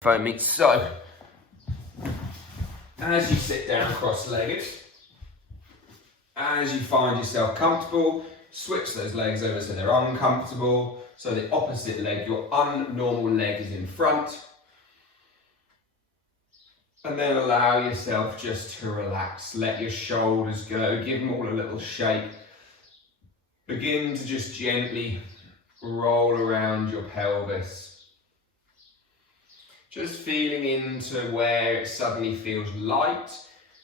Foamy. So, as you sit down cross-legged, as you find yourself comfortable, switch those legs over so they're uncomfortable. So the opposite leg, your unnormal leg, is in front. And then allow yourself just to relax. Let your shoulders go, give them all a little shake. Begin to just gently roll around your pelvis. Just feeling into where it suddenly feels light,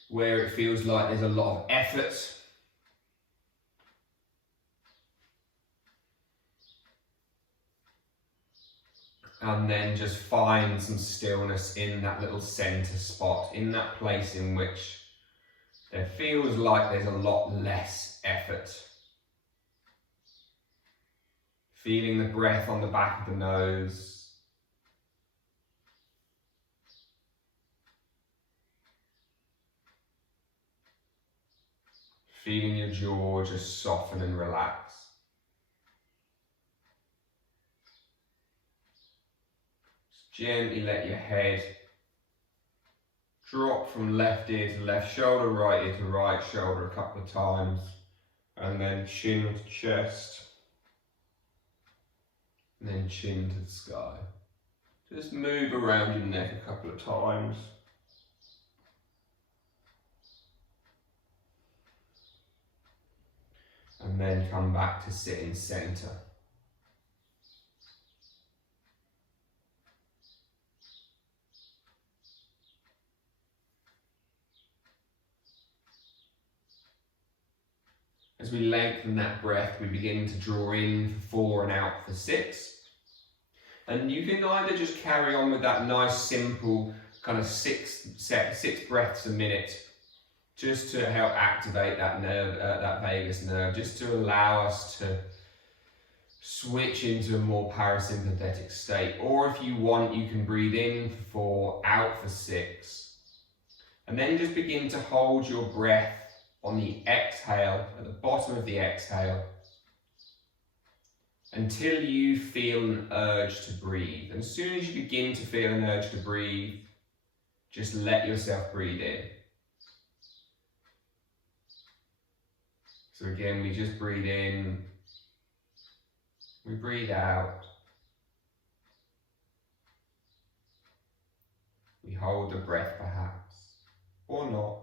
where it feels like there's a lot of effort. And then just find some stillness in that little center spot, in that place in which there feels like there's a lot less effort. Feeling the breath on the back of the nose. Feeling your jaw just soften and relax. Just gently let your head drop from left ear to left shoulder, right ear to right shoulder a couple of times. And then chin to chest. And then chin to the sky. Just move around your neck a couple of times. And then come back to sit in center. As we lengthen that breath, we begin to draw in for 4 and out for 6. And you can either just carry on with that nice simple kind of 6 breaths a minute, just to help activate that nerve, that vagus nerve, just to allow us to switch into a more parasympathetic state. Or if you want, you can breathe in for 4, out for 6. And then just begin to hold your breath on the exhale, at the bottom of the exhale, until you feel an urge to breathe. And as soon as you begin to feel an urge to breathe, just let yourself breathe in. So again, we just breathe in, we breathe out, we hold the breath perhaps, or not.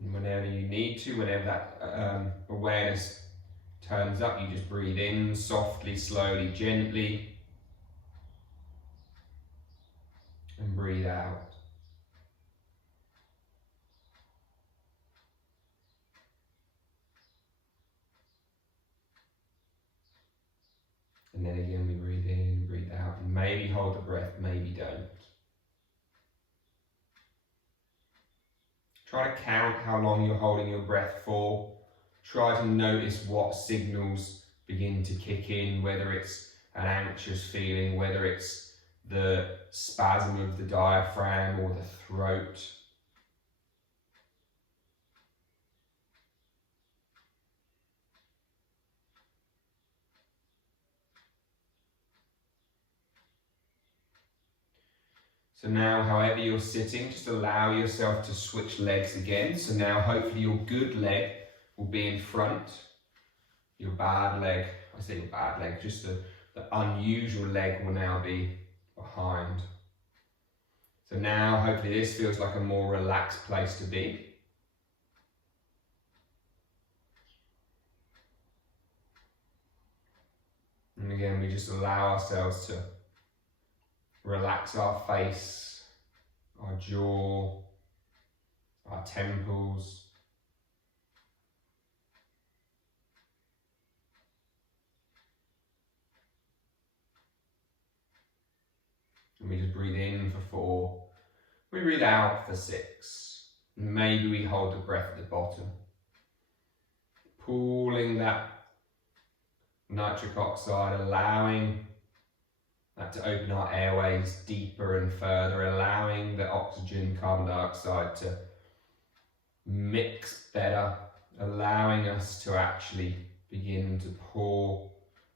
And whenever you need to, whenever that awareness turns up, you just breathe in softly, slowly, gently, and breathe out. And then again we breathe in, breathe out, and maybe hold the breath, maybe don't. Try to count how long you're holding your breath for. Try to notice what signals begin to kick in, whether it's an anxious feeling, whether it's the spasm of the diaphragm or the throat. So now, however you're sitting, just allow yourself to switch legs again. So now hopefully your good leg will be in front. Your bad leg, I say your bad leg, just the unusual leg will now be behind. So now hopefully this feels like a more relaxed place to be. And again, we just allow ourselves to relax our face, our jaw, our temples. And we just breathe in for 4. We breathe out for 6. Maybe we hold the breath at the bottom. Pulling that nitric oxide, allowing that to open our airways deeper and further, allowing the oxygen, carbon dioxide to mix better allowing us to actually begin to pour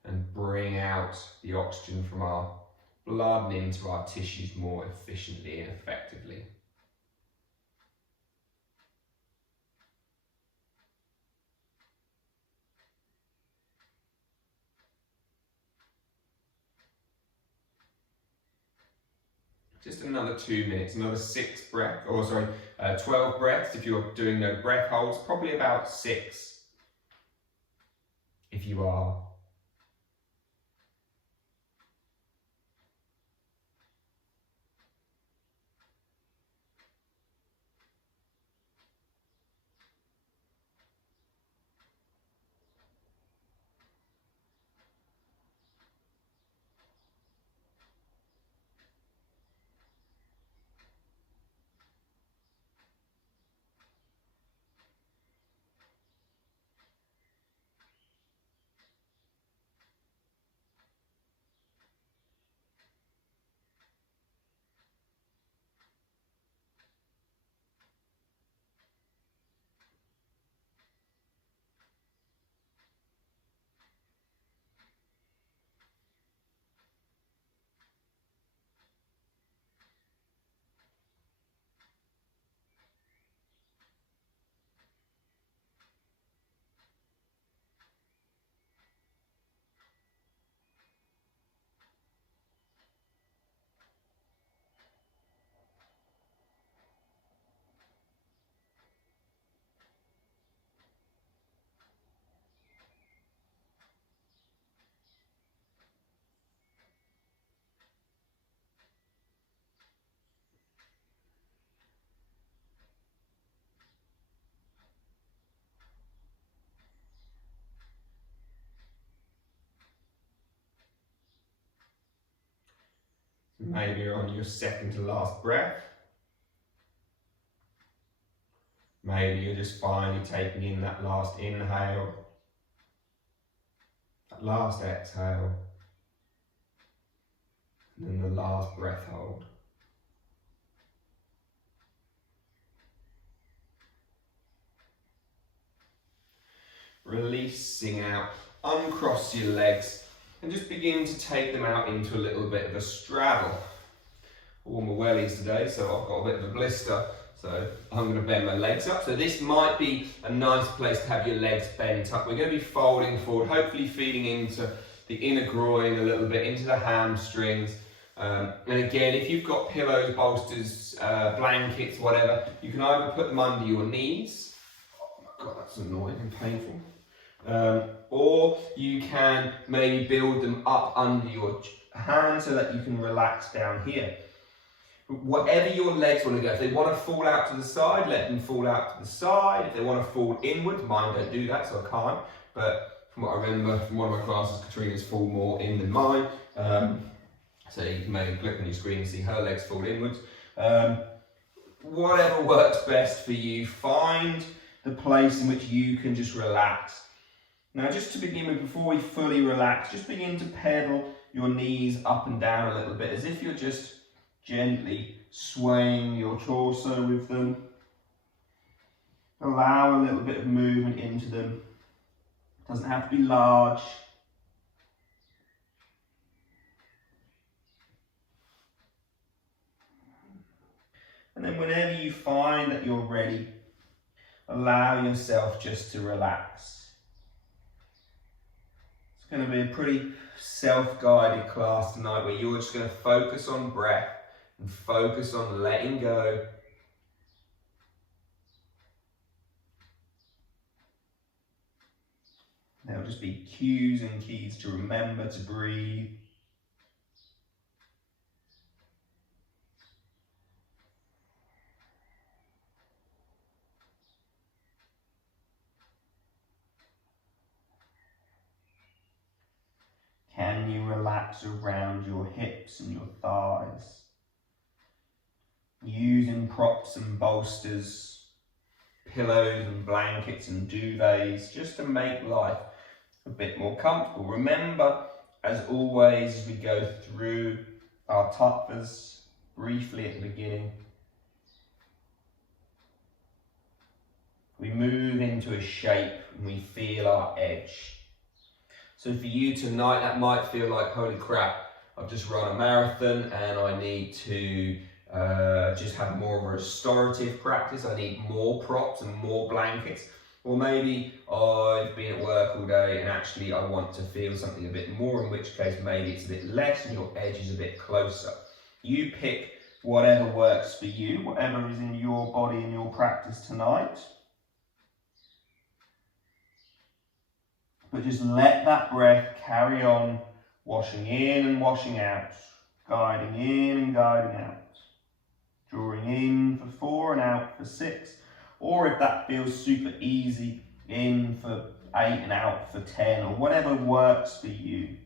and bring out the oxygen from our blood and into our tissues more efficiently and effectively. Just another 2 minutes, another 12 breaths if you're doing no breath holds, probably about 6 if you are. Maybe you're on your second to last breath. Maybe you're just finally taking in that last inhale, that last exhale, and then the last breath hold. Releasing out, uncross your legs and just begin to take them out into a little bit of a straddle. I wore my wellies today, so I've got a bit of a blister, so I'm going to bend my legs up. So this might be a nice place to have your legs bent up. We're going to be folding forward, hopefully feeding into the inner groin a little bit, into the hamstrings. And again, if you've got pillows, bolsters, blankets, whatever, you can either put them under your knees. Oh my God, that's annoying and painful. Or you can maybe build them up under your hand so that you can relax down here. Whatever your legs want to go, if they want to fall out to the side, let them fall out to the side. If they want to fall inwards, mine don't do that, so I can't. But from what I remember from one of my classes, Katrina's fall more in than mine. So you can maybe click on your screen and see her legs fall inwards. Whatever works best for you, find the place in which you can just relax. Now, just to begin with, before we fully relax, just begin to pedal your knees up and down a little bit, as if you're just gently swaying your torso with them. Allow a little bit of movement into them. It doesn't have to be large. And then whenever you find that you're ready, allow yourself just to relax. It's going to be a pretty self-guided class tonight where you're just going to focus on breath and focus on letting go. There'll just be cues and keys to remember to breathe. Can you relax around your hips and your thighs? Using props and bolsters, pillows and blankets and duvets, just to make life a bit more comfortable. Remember, as always, as we go through our tattvas briefly at the beginning, We move into a shape and we feel our edge. So for you tonight, that might feel like, holy crap, I've just run a marathon and I need to just have more of a restorative practice. I need more props and more blankets. Or maybe I've been at work all day and actually I want to feel something a bit more, in which case maybe it's a bit less and your edge is a bit closer. You pick whatever works for you, whatever is in your body and your practice tonight. But just let that breath carry on, washing in and washing out, guiding in and guiding out. Drawing in for 4 and out for 6. Or if that feels super easy, in for 8 and out for 10, or whatever works for you.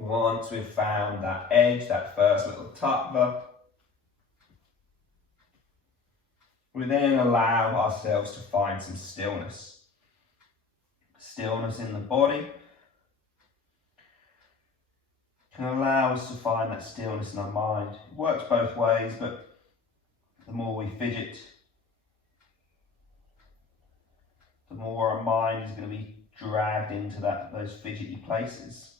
Once we've found that edge, that first little tattva, we then allow ourselves to find some stillness. Stillness in the body can allow us to find that stillness in our mind. It works both ways, but the more we fidget, the more our mind is going to be dragged into those fidgety places.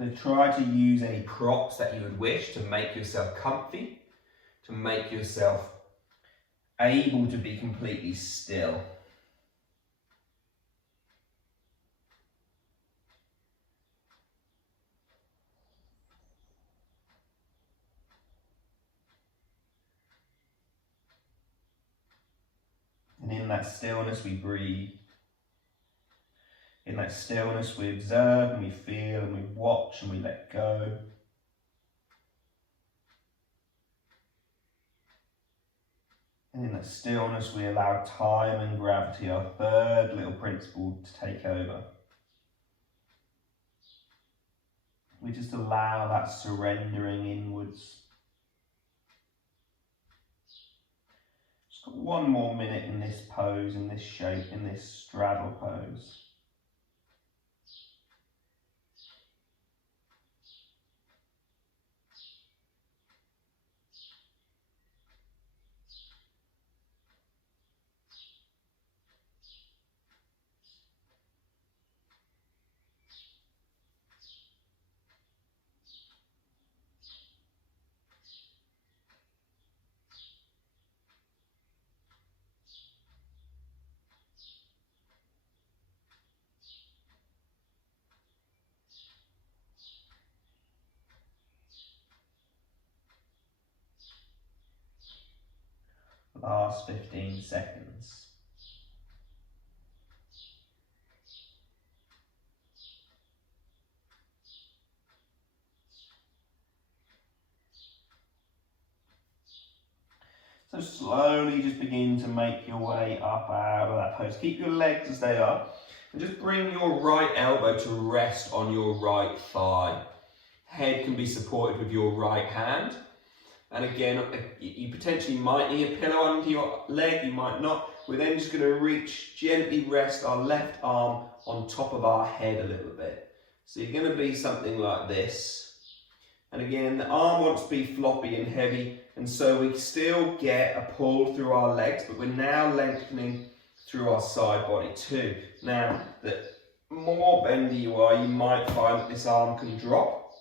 So try to use any props that you would wish to make yourself comfy, to make yourself able to be completely still. And in that stillness we breathe. In that stillness we observe and we feel and we watch and we let go. And in that stillness we allow time and gravity, our third little principle, to take over. We just allow that surrendering inwards. Just got one more minute in this pose, in this shape, in this straddle pose. Last 15 seconds. So slowly just begin to make your way up out of that pose. Keep your legs as they are. And just bring your right elbow to rest on your right thigh. Head can be supported with your right hand. And again, you potentially might need a pillow under your leg, you might not. We're then just going to reach, gently rest our left arm on top of our head a little bit. So you're going to be something like this. And again, the arm wants to be floppy and heavy, and so we still get a pull through our legs, but we're now lengthening through our side body too. Now, the more bendy you are, you might find that this arm can drop,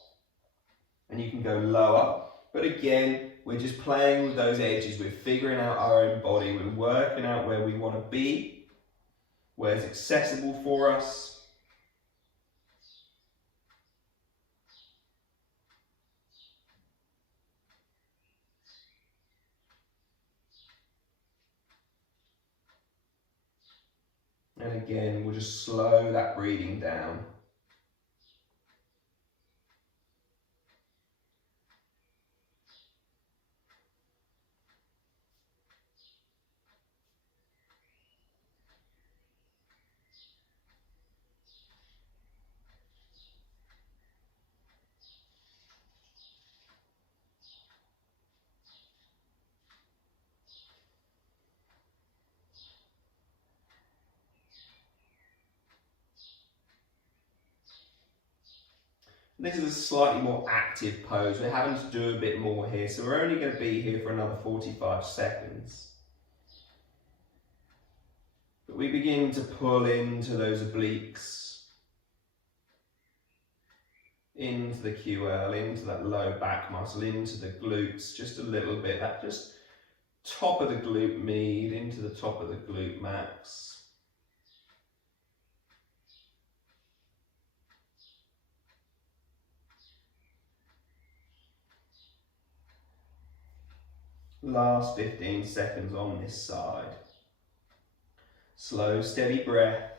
and you can go lower. But again, we're just playing with those edges. We're figuring out our own body. We're working out where we want to be, where it's accessible for us. And again, we'll just slow that breathing down. This is a slightly more active pose. We're having to do a bit more here, so we're only going to be here for another 45 seconds. But we begin to pull into those obliques, into the QL, into that low back muscle, into the glutes, just a little bit. That just top of the glute med, into the top of the glute max. Last 15 seconds on this side. Slow, steady breath.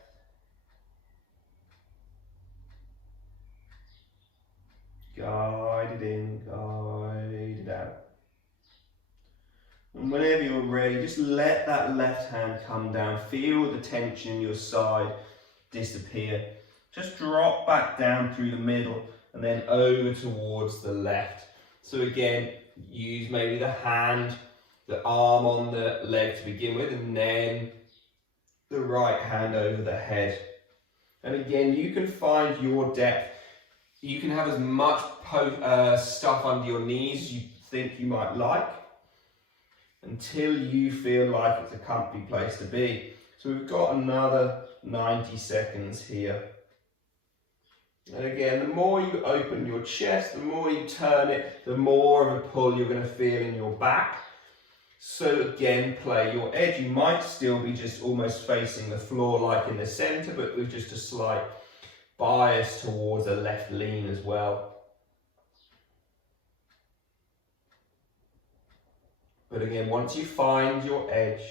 Guide it in, guide it out. And whenever you're ready, just let that left hand come down. Feel the tension in your side disappear. Just drop back down through the middle and then over towards the left. So again, use maybe the hand, the arm on the leg to begin with, and then the right hand over the head. And again, you can find your depth. You can have as much stuff under your knees as you think you might like, until you feel like it's a comfy place to be. So we've got another 90 seconds here. And again, the more you open your chest, the more you turn it, the more of a pull you're going to feel in your back. So again, play your edge. You might still be just almost facing the floor like in the center, but with just a slight bias towards a left lean as well. But again, once you find your edge,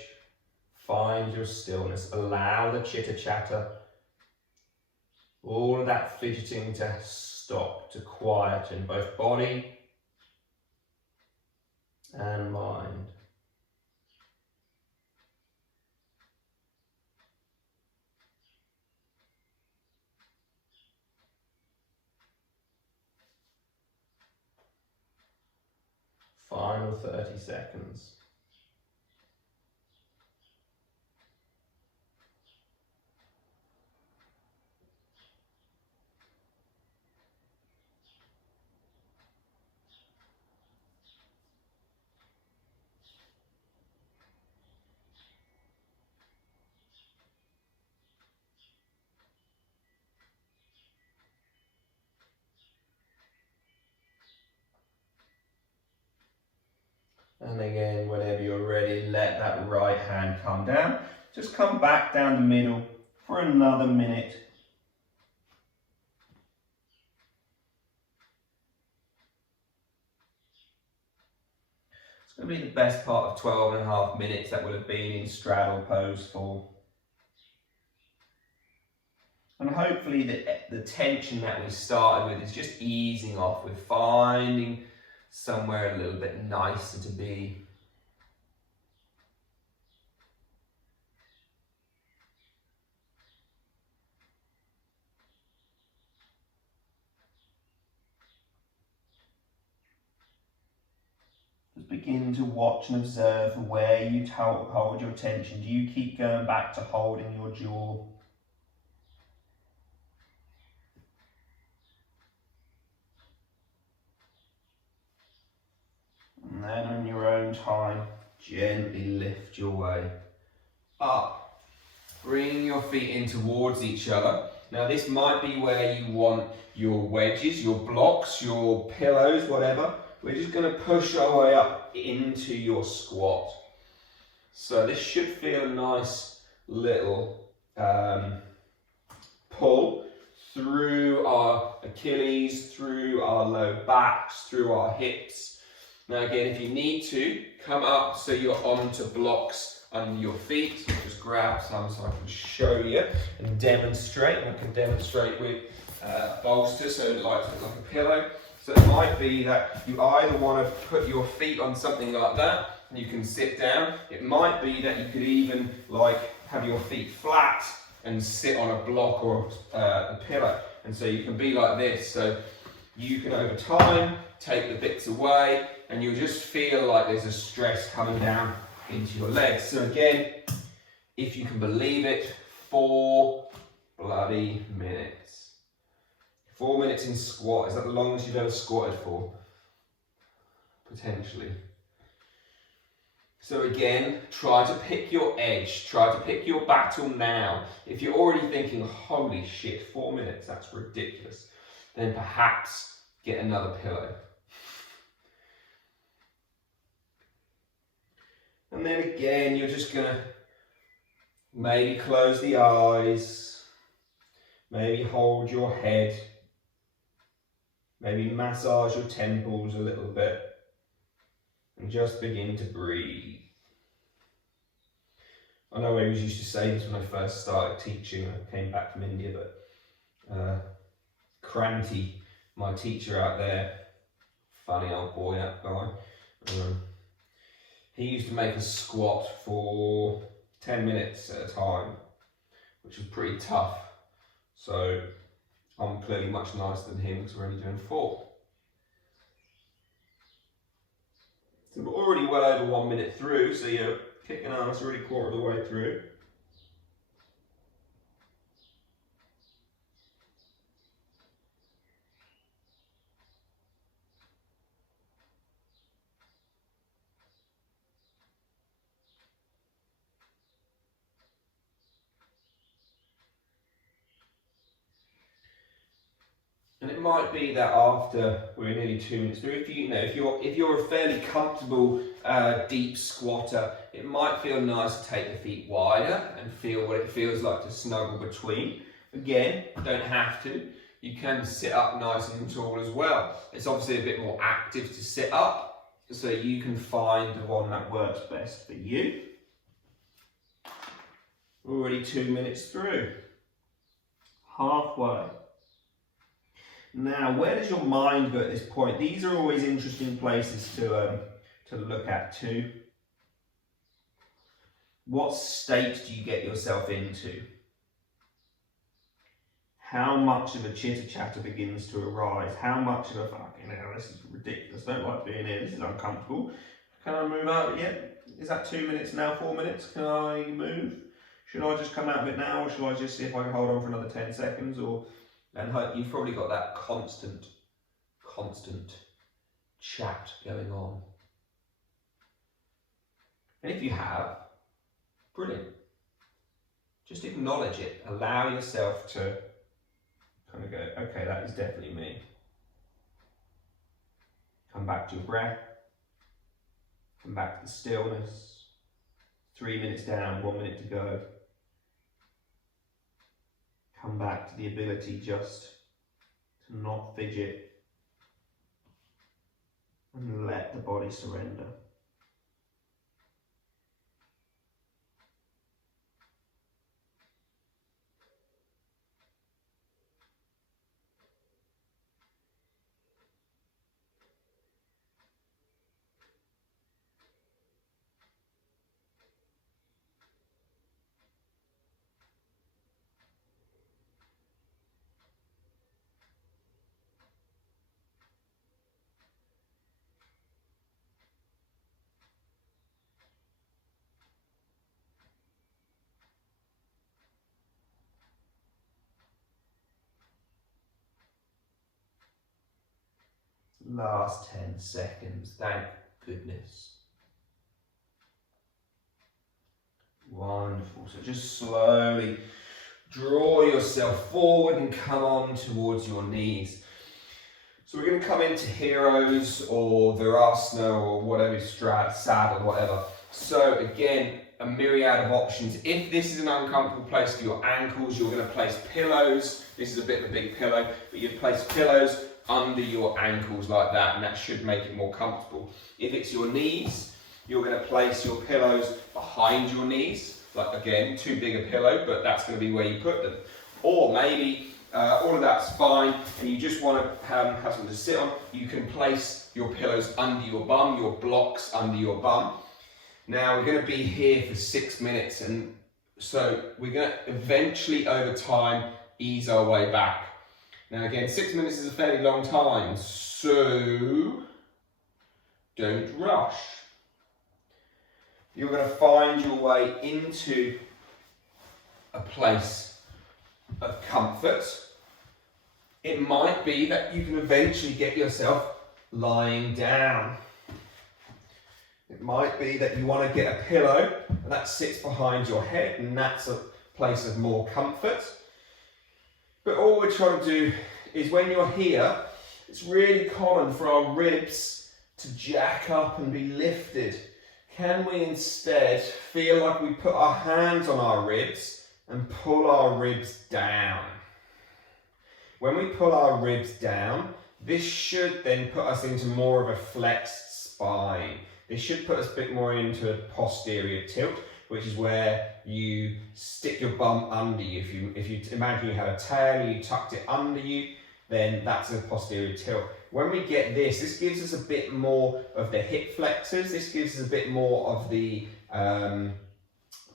find your stillness, allow the chitter chatter, all of that fidgeting to stop, to quieten both body and mind. Final 30 seconds. And again, whenever you're ready, let that right hand come down. Just come back down the middle for another minute. It's going to be the best part of 12.5 minutes that would have been in straddle pose for. And hopefully the tension that we started with is just easing off. We're finding somewhere a little bit nicer to be. Just begin to watch and observe where you hold your tension. Do you keep going back to holding your jaw? And then on your own time, gently lift your way up. Bring your feet in towards each other. Now this might be where you want your wedges, your blocks, your pillows, whatever. We're just going to push our way up into your squat. So this should feel a nice little pull through our Achilles, through our low backs, through our hips. Now again, if you need to, come up so you're onto blocks under your feet. So just grab some so I can show you and demonstrate. And I can demonstrate with a bolster, so like a pillow. So it might be that you either want to put your feet on something like that, and you can sit down. It might be that you could even like have your feet flat and sit on a block or a pillow. And so you can be like this. So you can over time take the bits away and you'll just feel like there's a stress coming down into your legs. So again, if you can believe it, 4 bloody minutes. 4 minutes in squat. Is that the longest you've ever squatted for? Potentially. So again, try to pick your edge. Try to pick your battle now. If you're already thinking, holy shit, 4 minutes, that's ridiculous, then perhaps get another pillow. And then again, you're just gonna maybe close the eyes, maybe hold your head, maybe massage your temples a little bit, and just begin to breathe. I know I always used to say this when I first started teaching. I came back from India, but Kranti, my teacher out there, funny old boy, that guy, he used to make us squat for 10 minutes at a time, which was pretty tough. So I'm clearly much nicer than him because we're only doing 4. So we're already well over 1 minute through, so you're kicking ass already 1/4 of the way through. And it might be that after we're nearly 2 minutes through, if you're a fairly comfortable deep squatter, it might feel nice to take the feet wider and feel what it feels like to snuggle between. Again, don't have to. You can sit up nice and tall as well. It's obviously a bit more active to sit up, so you can find the one that works best for you. We're already 2 minutes through. Halfway. Now, where does your mind go at this point? These are always interesting places to look at too. What state do you get yourself into? How much of a chitter chatter begins to arise? How much of a fucking hell, this is ridiculous, don't like being here, this is uncomfortable. Can I move out yet? Is that 2 minutes now, 4 minutes? Can I move? Should I just come out of it now, or should I just see if I can hold on for another 10 seconds? And you've probably got that constant chat going on. And if you have, brilliant. Just acknowledge it. Allow yourself to kind of go, okay, that is definitely me. Come back to your breath. Come back to the stillness. 3 minutes down, 1 minute to go. Come back to the ability just to not fidget and let the body surrender. Last 10 seconds, thank goodness. Wonderful. So just slowly draw yourself forward and come on towards your knees. So we're going to come into heroes or virasana or whatever, sad or whatever. So again, a myriad of options. If this is an uncomfortable place for your ankles, you're going to place pillows. This is a bit of a big pillow, but you'd place pillows under your ankles like that, and that should make it more comfortable. If it's your knees, you're going to place your pillows behind your knees. Like again, too big a pillow, but that's going to be where you put them. Or maybe all of that's fine and you just want to have something to sit on. You can place your pillows under your bum, your blocks under your bum. Now we're going to be here for 6 minutes, and so we're going to eventually over time ease our way back. Now again, 6 minutes is a fairly long time, so don't rush. You're going to find your way into a place of comfort. It might be that you can eventually get yourself lying down. It might be that you want to get a pillow and that sits behind your head, and that's a place of more comfort. But all we're trying to do is, when you're here, it's really common for our ribs to jack up and be lifted. Can we instead feel like we put our hands on our ribs and pull our ribs down? When we pull our ribs down, this should then put us into more of a flexed spine. This should put us a bit more into a posterior tilt, which is where you stick your bum under you. If you imagine you had a tail and you tucked it under you, then that's a posterior tilt. When we get this gives us a bit more of the hip flexors. This gives us a bit more of the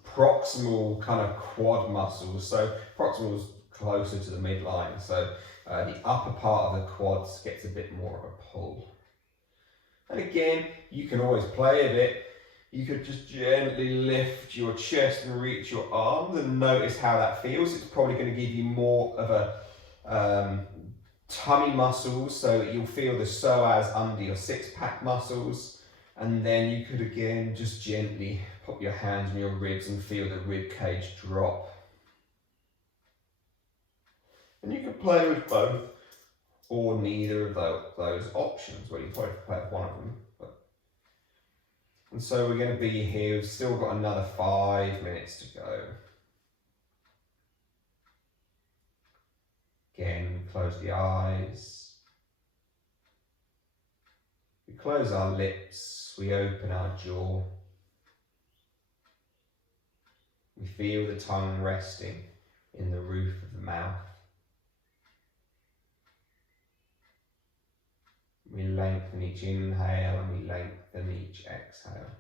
proximal kind of quad muscles. So proximal is closer to the midline. So the upper part of the quads gets a bit more of a pull. And again, you can always play a bit. You could just gently lift your chest and reach your arms and notice how that feels. It's probably going to give you more of a tummy muscles, so you'll feel the psoas under your six-pack muscles. And then you could again just gently put your hands on your ribs and feel the rib cage drop. And you can play with both or neither of those options. Well, you probably play with one of them. And so we're going to be here. We've still got another 5 minutes to go. Again, we close the eyes. We close our lips. We open our jaw. We feel the tongue resting in the roof of the mouth. We lengthen each inhale and we lengthen each exhale.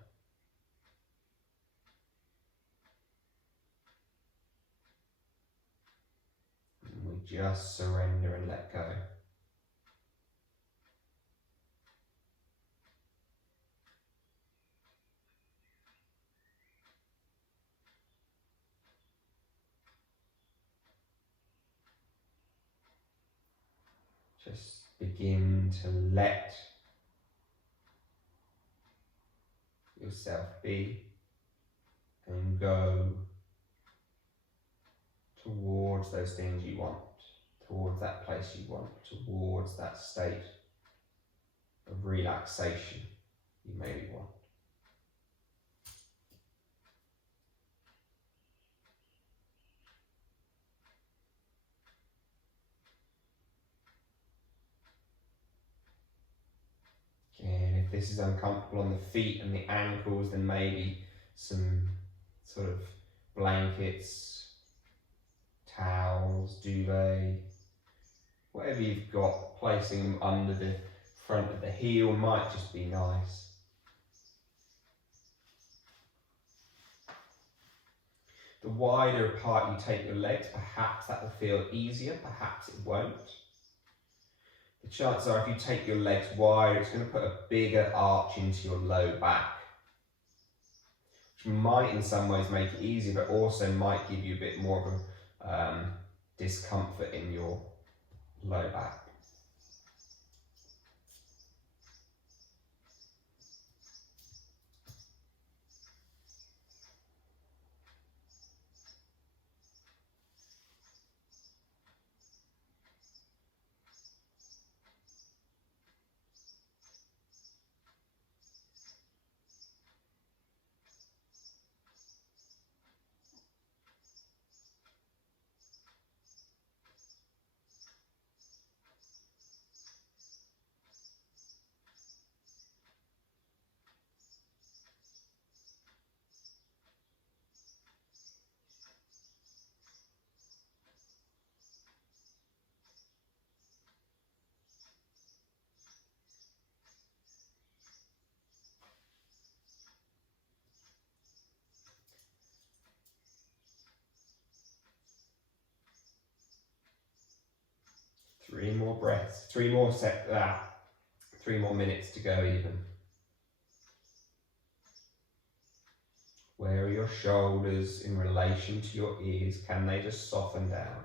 And we just surrender and let go. Just begin to let yourself be and go towards those things you want, towards that place you want, towards that state of relaxation you maybe want. And if this is uncomfortable on the feet and the ankles, then maybe some sort of blankets, towels, duvet, whatever you've got, placing them under the front of the heel might just be nice. The wider apart you take your legs, perhaps that will feel easier, perhaps it won't. The chances are if you take your legs wide, it's going to put a bigger arch into your low back, which might in some ways make it easier, but also might give you a bit more of a discomfort in your low back. 3 more breaths, 3 more minutes to go even. Where are your shoulders in relation to your ears? Can they just soften down?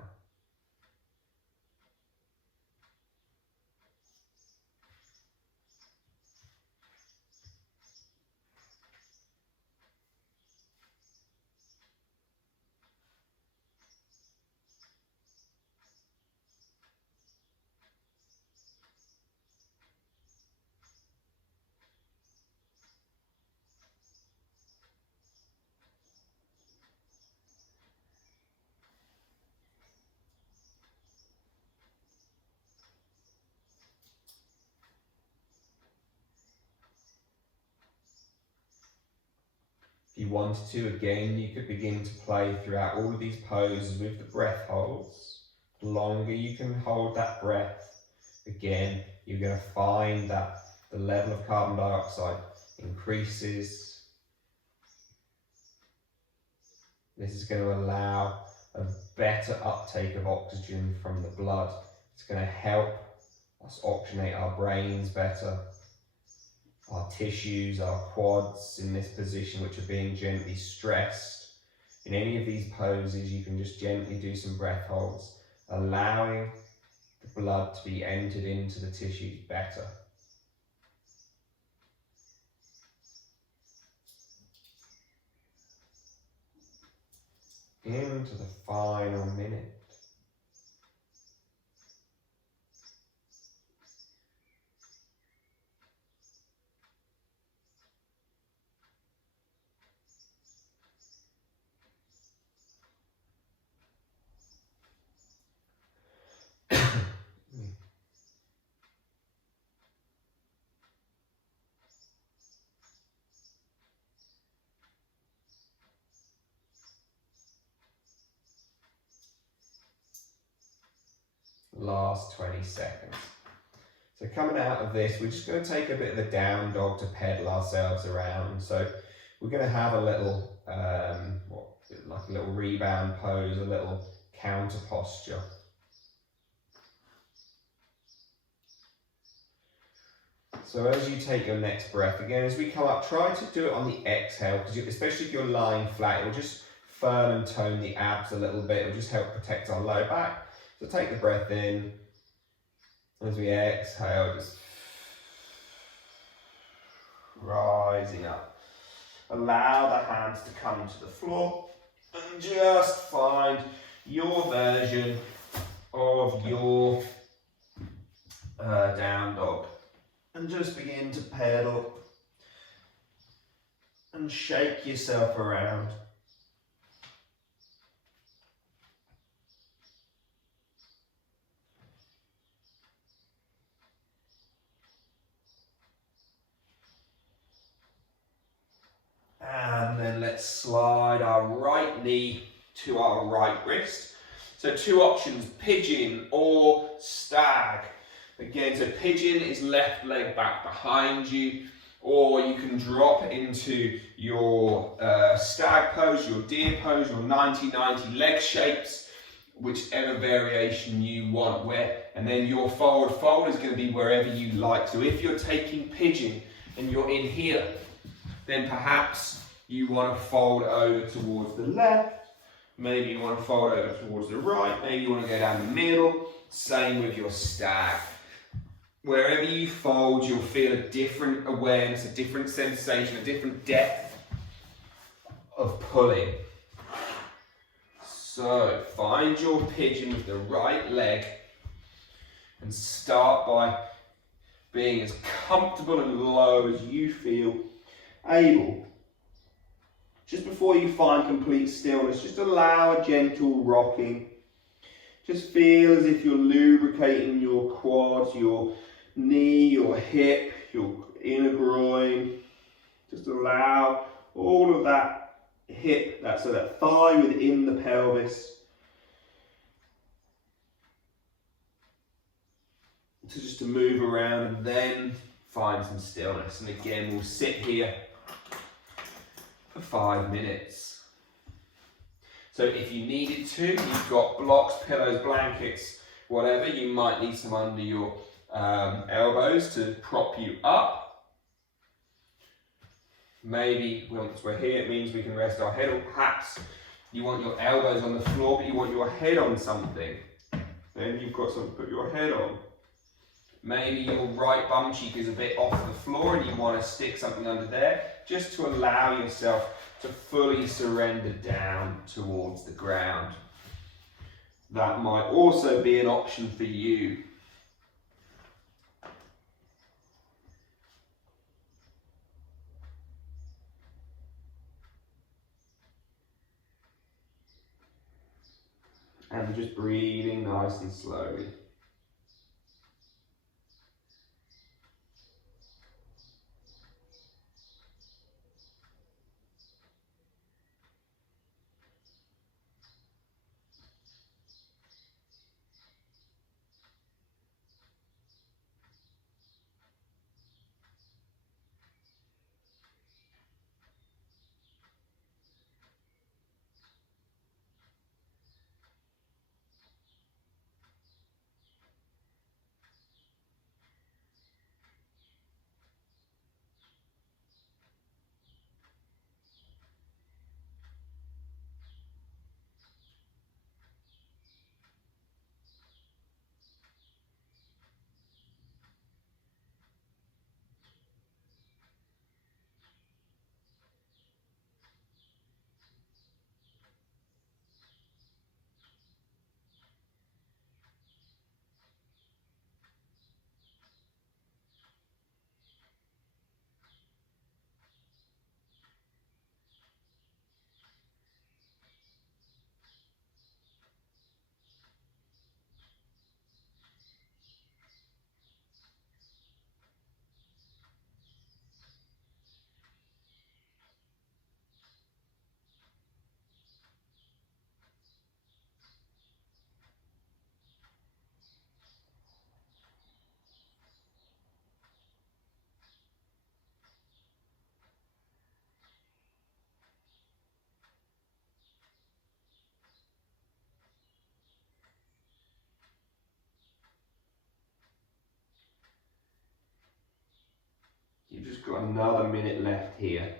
If you wanted to, again, you could begin to play throughout all of these poses with the breath holds. The longer you can hold that breath, again, you're going to find that the level of carbon dioxide increases. This is going to allow a better uptake of oxygen from the blood. It's going to help us oxygenate our brains better. Our tissues, our quads in this position, which are being gently stressed. In any of these poses, you can just gently do some breath holds, allowing the blood to be entered into the tissues better. Into the final minute. Last 20 seconds. So coming out of this, we're just going to take a bit of a down dog to pedal ourselves around. So we're going to have a little, like a little rebound pose, a little counter posture. So as you take your next breath, again, as we come up, try to do it on the exhale, because especially if you're lying flat, it will just firm and tone the abs a little bit. It will just help protect our low back. So take the breath in. As we exhale, just rising up. Allow the hands to come to the floor and just find your version of your down dog. And just begin to pedal and shake yourself around. And then let's slide our right knee to our right wrist. So 2 options, pigeon or stag. Again, so pigeon is left leg back behind you, or you can drop into your stag pose, your deer pose, your 90-90 leg shapes, whichever variation you want. And then your forward fold is going to be wherever you like. So if you're taking pigeon and you're in here, then perhaps you want to fold over towards the left, maybe you want to fold over towards the right, maybe you want to go down the middle. Same with your stag. Wherever you fold, you'll feel a different awareness, a different sensation, a different depth of pulling. So find your pigeon with the right leg and start by being as comfortable and low as you feel able. Just before you find complete stillness, just allow a gentle rocking. Just feel as if you're lubricating your quads, your knee, your hip, your inner groin. Just allow all of that hip, that thigh within the pelvis, to move around, and then find some stillness. And again, we'll sit here for 5 minutes. So if you needed to, you've got blocks, pillows, blankets whatever. You might need some under your elbows to prop you up. Maybe once we're here, it means we can rest our head, or perhaps you want your elbows on the floor, but you want your head on something. Then you've got something to put your head on. Maybe your right bum cheek is a bit off the floor and you want to stick something under there, just to allow yourself to fully surrender down towards the ground. That might also be an option for you. And just breathing nice and slowly. You've just got another minute left here.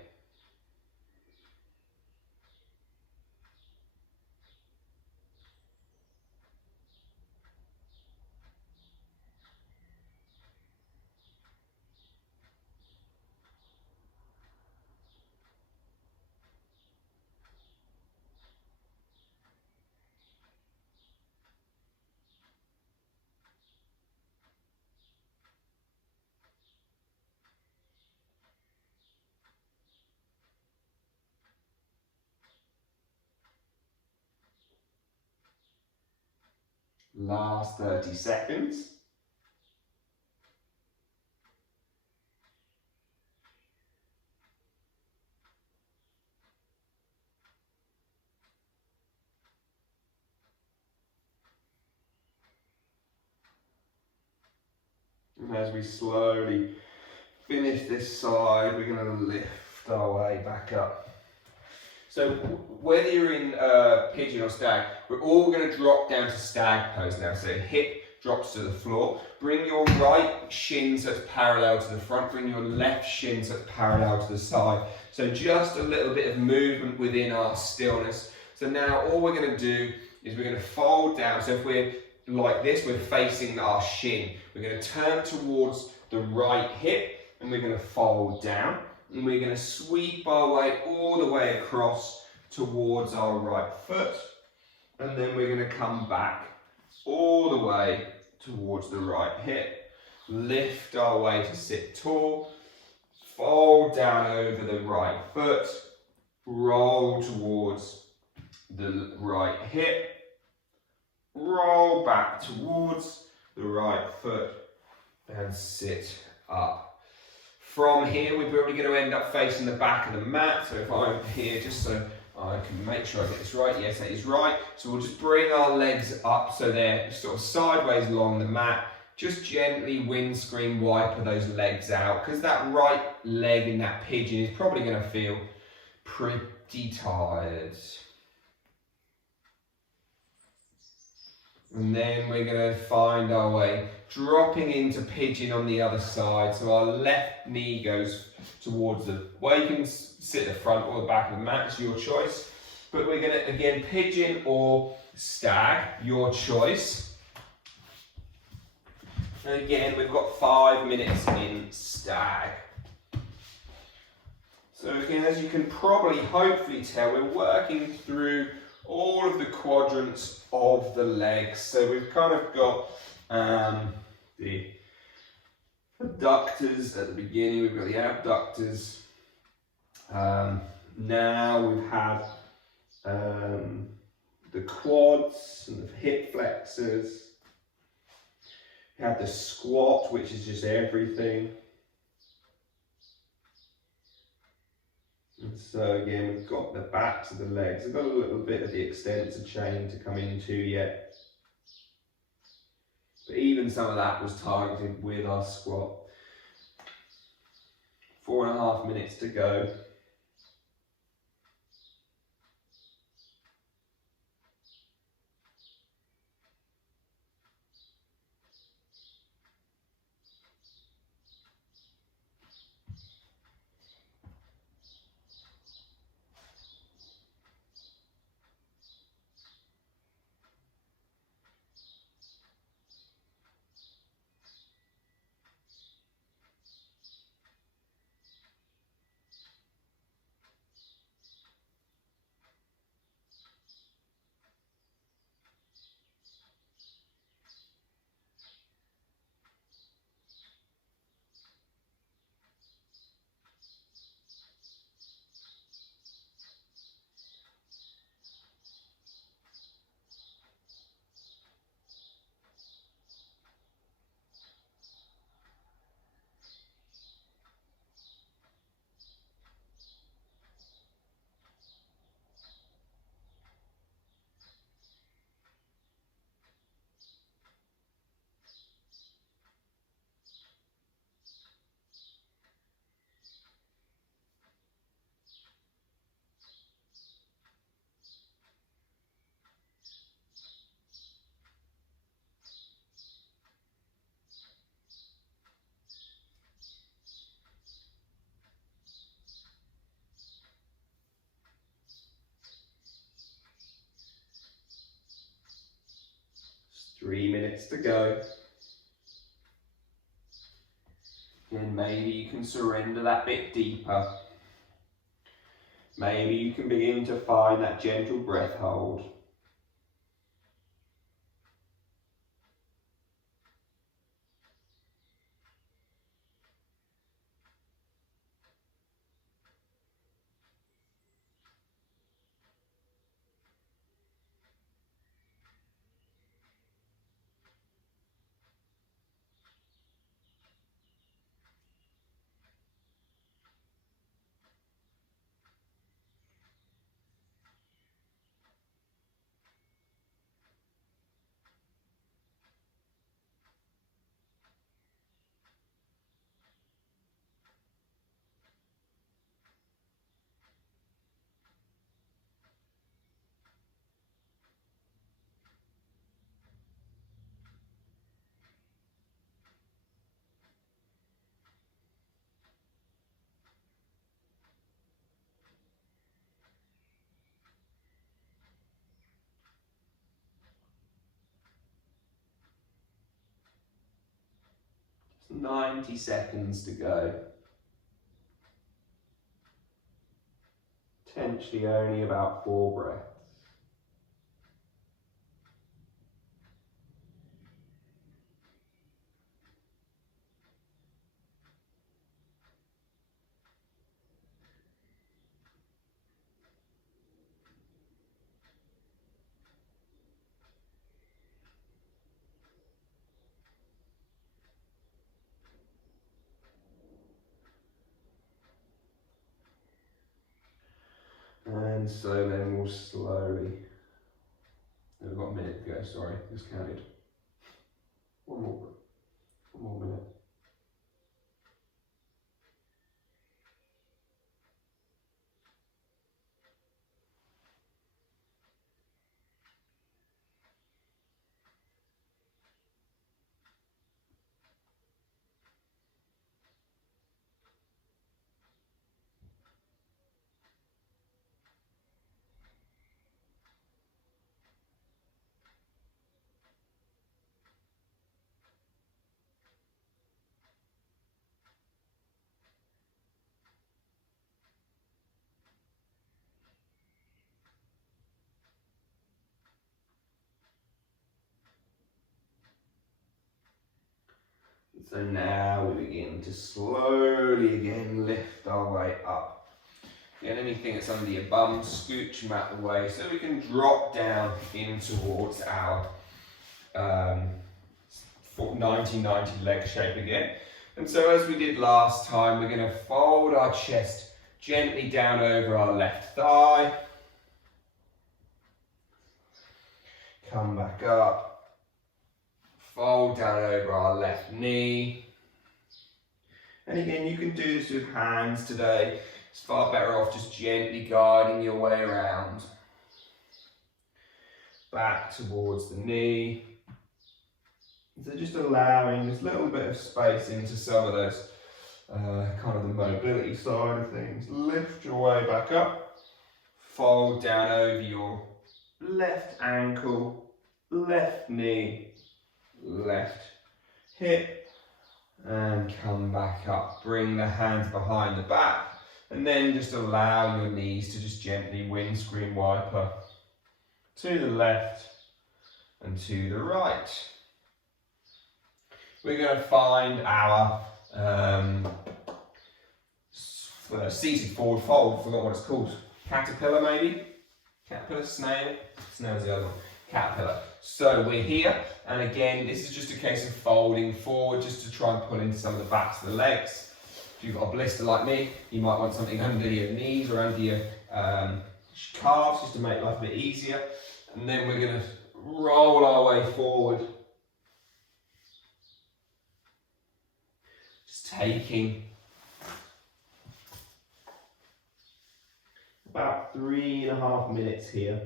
Last 30 seconds. And as we slowly finish this side, we're going to lift our way back up. So whether you're in pigeon or stag, we're all going to drop down to stag pose now. So hip drops to the floor. Bring your right shin so it's parallel to the front. Bring your left shin so it's parallel to the side. So just a little bit of movement within our stillness. So now all we're going to do is we're going to fold down. So if we're like this, we're facing our shin. We're going to turn towards the right hip and we're going to fold down. And we're going to sweep our way all the way across towards our right foot. And then we're going to come back all the way towards the right hip. Lift our way to sit tall. Fold down over the right foot. Roll towards the right hip. Roll back towards the right foot. And sit up. From here, we're probably going to end up facing the back of the mat. So if I'm here, just so I can make sure I get this right. Yes, that is right. So we'll just bring our legs up so they're sort of sideways along the mat. Just gently windscreen wiper those legs out, because that right leg in that pigeon is probably going to feel pretty tired. And then we're going to find our way, dropping into pigeon on the other side. So our left knee goes towards the, well, you can sit the front or the back of the mat, it's your choice. But we're going to, again, pigeon or stag, your choice. And again, we've got 5 minutes in stag. So again, as you can probably, hopefully tell, we're working through all of the quadrants of the legs. So we've kind of got the adductors at the beginning, we've got the abductors. Now we have the quads and the hip flexors. We have the squat, which is just everything. And so again, we've got the backs of the legs. We've got a little bit of the extensor chain to come into yet. But even some of that was targeted with our squat. 4.5 minutes to go. Just 3 minutes to go. And maybe you can surrender that bit deeper. Maybe you can begin to find that gentle breath hold. It's 90 seconds to go. Potentially only about 4 breaths. And so then we'll slowly, we've got a minute to go, sorry, just counted. One more minute. So now we begin to slowly again lift our way up. Get anything that's under your bum, scooch them out the way so we can drop down in towards our 90-90 leg shape again. And so as we did last time, we're going to fold our chest gently down over our left thigh. Come back up. Fold down over our left knee. And again, you can do this with hands today. It's far better off just gently guiding your way around. Back towards the knee. So just allowing this little bit of space into some of those kind of the mobility side of things. Lift your way back up. Fold down over your left ankle, left knee, left hip, and come back up. Bring the hands behind the back, and then just allow your knees to just gently windscreen wiper to the left and to the right. We're going to find our seated forward fold. Forgot what it's called. Caterpillar maybe? Caterpillar, snail? Snail's the other one. Caterpillar. So we're here, and again, this is just a case of folding forward just to try and pull into some of the backs of the legs. If you've got a blister like me, you might want something under your knees or under your calves just to make life a bit easier. And then we're going to roll our way forward. Just taking about 3.5 minutes here.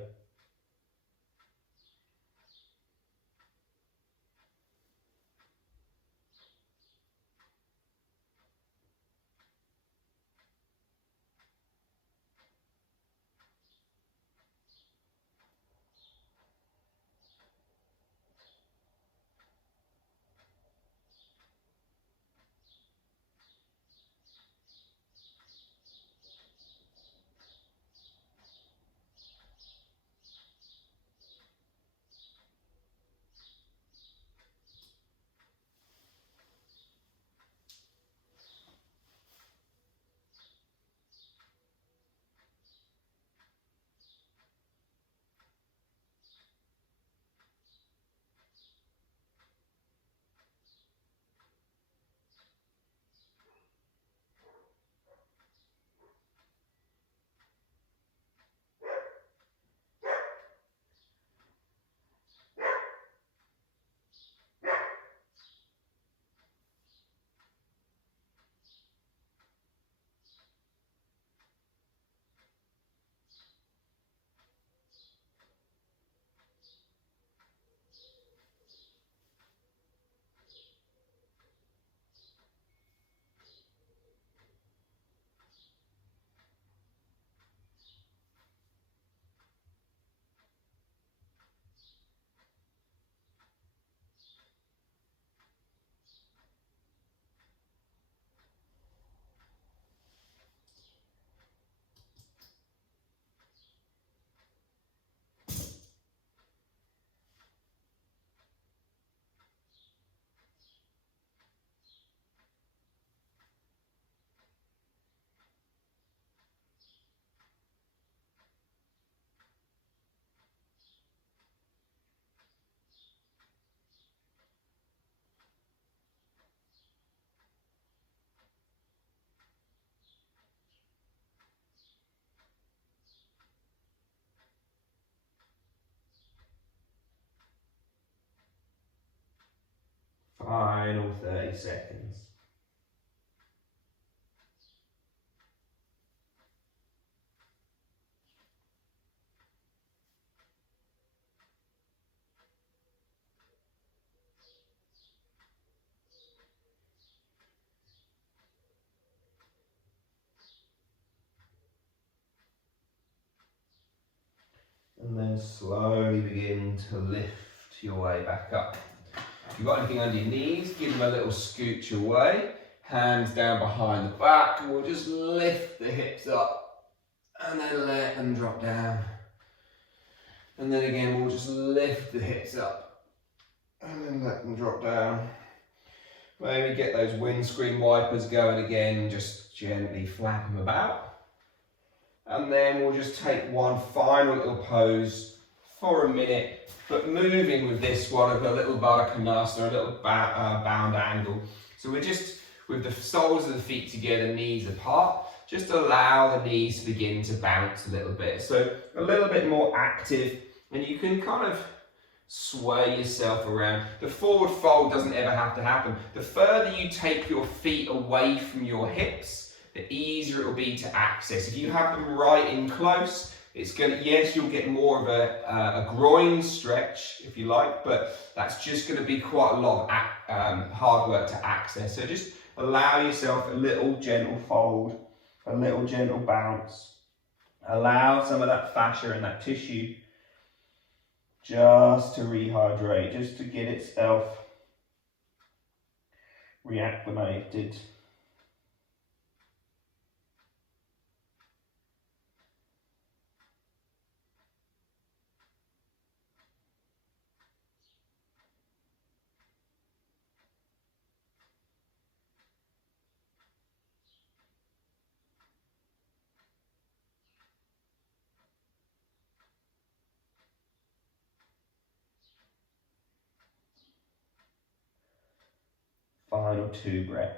Final 30 seconds. And then slowly begin to lift your way back up. If you've got anything under your knees, give them a little scooch away. Hands down behind the back, and we'll just lift the hips up and then let them drop down. And then again, we'll just lift the hips up and then let them drop down. Maybe get those windscreen wipers going again, just gently flap them about. And then we'll just take one final little pose for a minute, but moving with this one of a little Baddha Konasana, a little bound angle. So we're just, with the soles of the feet together, knees apart, just allow the knees to begin to bounce a little bit. So a little bit more active, and you can kind of sway yourself around. The forward fold doesn't ever have to happen. The further you take your feet away from your hips, the easier it will be to access. If you have them right in close, it's gonna, yes, you'll get more of a groin stretch, if you like, but that's just gonna be quite a lot of hard work to access. So just allow yourself a little gentle fold, a little gentle bounce. Allow some of that fascia and that tissue just to rehydrate, just to get itself reacclimated. Final 2 breaths.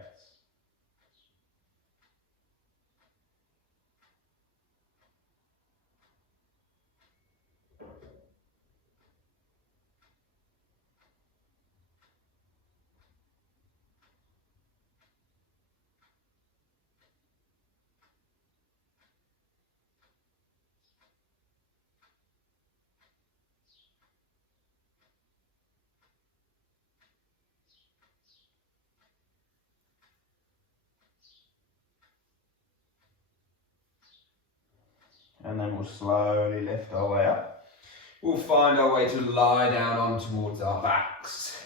And then we'll slowly lift our way up. We'll find our way to lie down on towards our backs.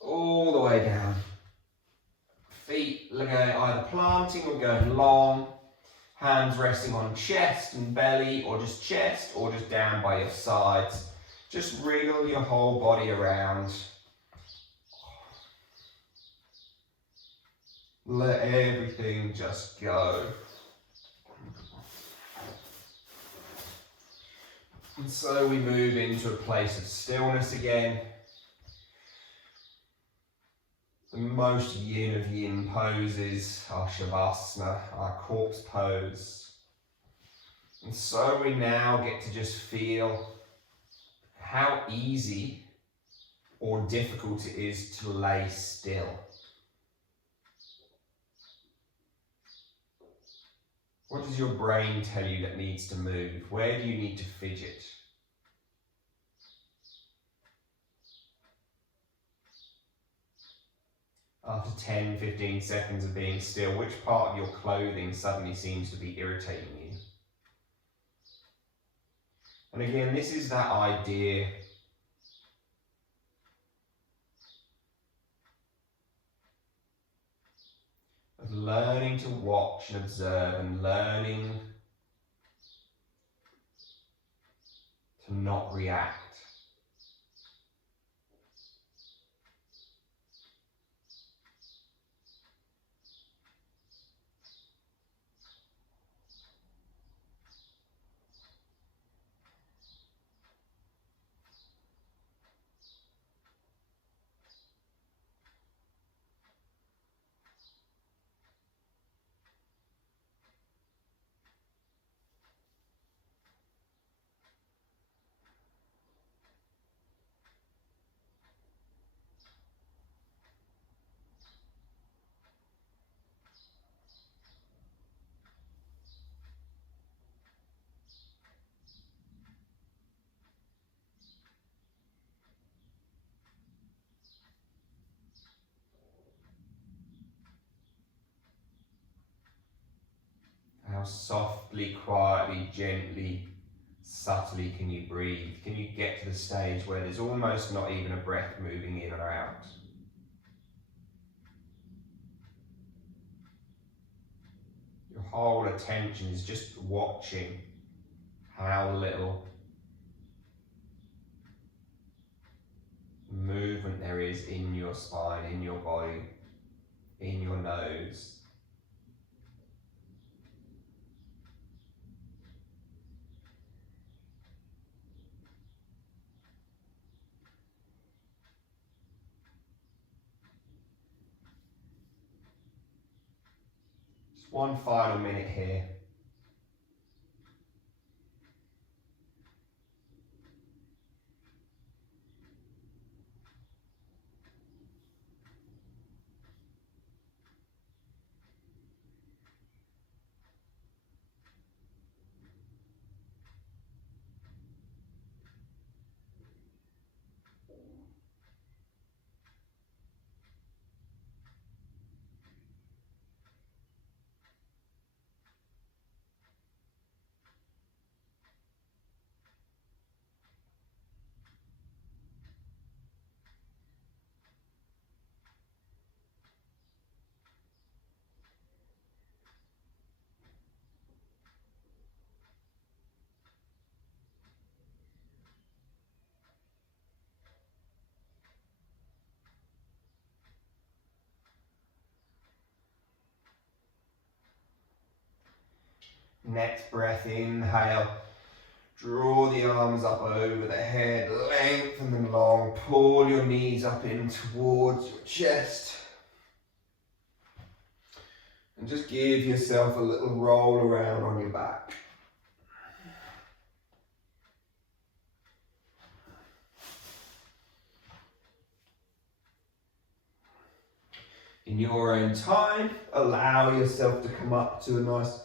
All the way down. Feet going either planting or going long. Hands resting on chest and belly, or just chest, or just down by your sides. Just wriggle your whole body around. Let everything just go. And so we move into a place of stillness again. The most yin of yin poses, our shavasana, our corpse pose. And so we now get to just feel how easy or difficult it is to lay still. What does your brain tell you that needs to move? Where do you need to fidget? After 10, 15 seconds of being still, which part of your clothing suddenly seems to be irritating you? And again, this is that idea of learning to watch and observe, and learning to not react. How softly, quietly, gently, subtly can you breathe? Can you get to the stage where there's almost not even a breath moving in or out? Your whole attention is just watching how little movement there is in your spine, in your body, in your nose. Just one final minute here. Next breath, inhale. Draw the arms up over the head, lengthen them long, pull your knees up in towards your chest. And just give yourself a little roll around on your back. In your own time, allow yourself to come up to a nice,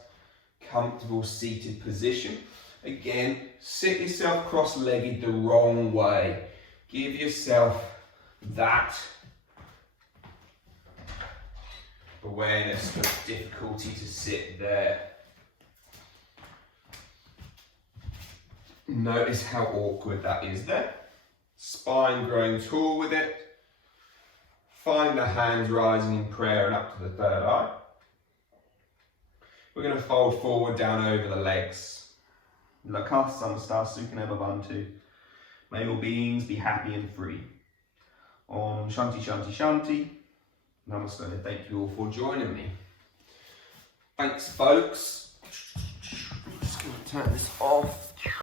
comfortable seated position. Again, sit yourself cross-legged the wrong way. Give yourself that awareness of difficulty to sit there. Notice how awkward that is there. Spine growing tall with it. Find the hands rising in prayer and up to the third eye. We're going to fold forward down over the legs. Lakha Samasta Sukha Bhavantu. May all beings be happy and free. Om Shanti Shanti Shanti. Namaste. Thank you all for joining me. Thanks, folks. I'm just going to turn this off.